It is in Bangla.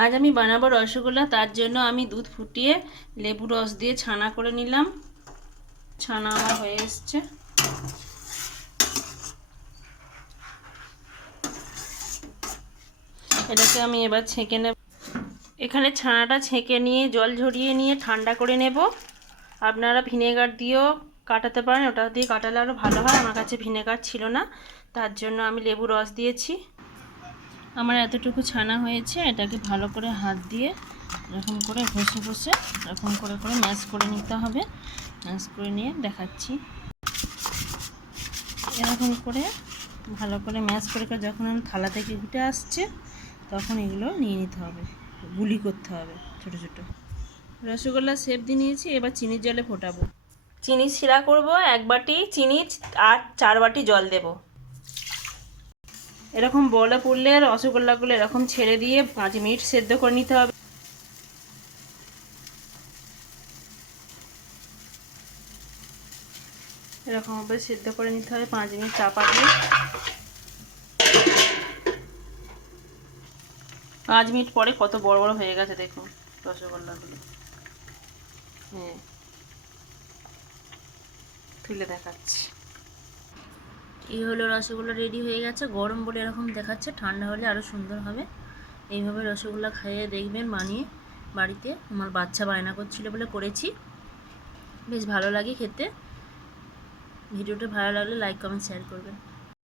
আজ আমি বানাবো রসগোল্লা। তার জন্য আমি দুধ ফুটিয়ে লেবু রস দিয়ে ছানা করে নিলাম। ছানা আমার হয়ে এসছে। এটাকে আমি এবার ছেঁকে নেব। এখানে ছানাটা ছেঁকে নিয়ে জল ঝরিয়ে নিয়ে ঠান্ডা করে নেব। আপনারা ভিনেগার দিয়েও কাটাতে পারেন, ওটা দিয়ে কাটালে আরও ভালো হয়। আমার কাছে ভিনেগার ছিল না, তার জন্য আমি লেবু রস দিয়েছি। আমার এতটুকু ছানা হয়েছে, এটাকে ভালো করে হাত দিয়ে এরকম করে ঘষে ঘষে এরকম করে করে ম্যাশ করে নিতে হবে। ম্যাশ করে নিয়ে দেখাচ্ছি। এরকম করে ভালো করে ম্যাশ করে যখন থালা থেকে উঠে আসছে তখন এগুলো নিয়ে নিতে হবে, গুলি করতে হবে ছোট ছোট। রসগোল্লা শেপ দিয়ে নিয়েছি, এবার চিনির জলে ফোটাবো। চিনি শিরা করব, 1 বাটি চিনি আর 4 বাটি জল দেব। এরকম বলে পড়লে রসগোল্লাগুলো এরকম ছেড়ে দিয়ে 5 মিনিট সেদ্ধ করে নিতে হবে। এরকমভাবে সেদ্ধ করে নিতে হবে 5 মিনিট চাপা দিয়ে। 5 মিনিট পরে কত বড় বড় হয়ে গেছে দেখুন রসগোল্লাগুলো। হ্যাঁ, তুলে দেখাচ্ছি। এই হলো রসগোল্লা রেডি হয়ে গেছে। গরম বলে এরকম দেখাচ্ছে, ঠান্ডা হলে আরও সুন্দর হবে। এইভাবে রসগোল্লা খাইয়ে দেখবেন বানিয়ে বাড়িতে। আমার বাচ্চা বায়না করছিল বলে করেছি, বেশ ভালো লাগে খেতে। ভিডিওটা ভালো লাগলে লাইক কমেন্ট শেয়ার করবেন।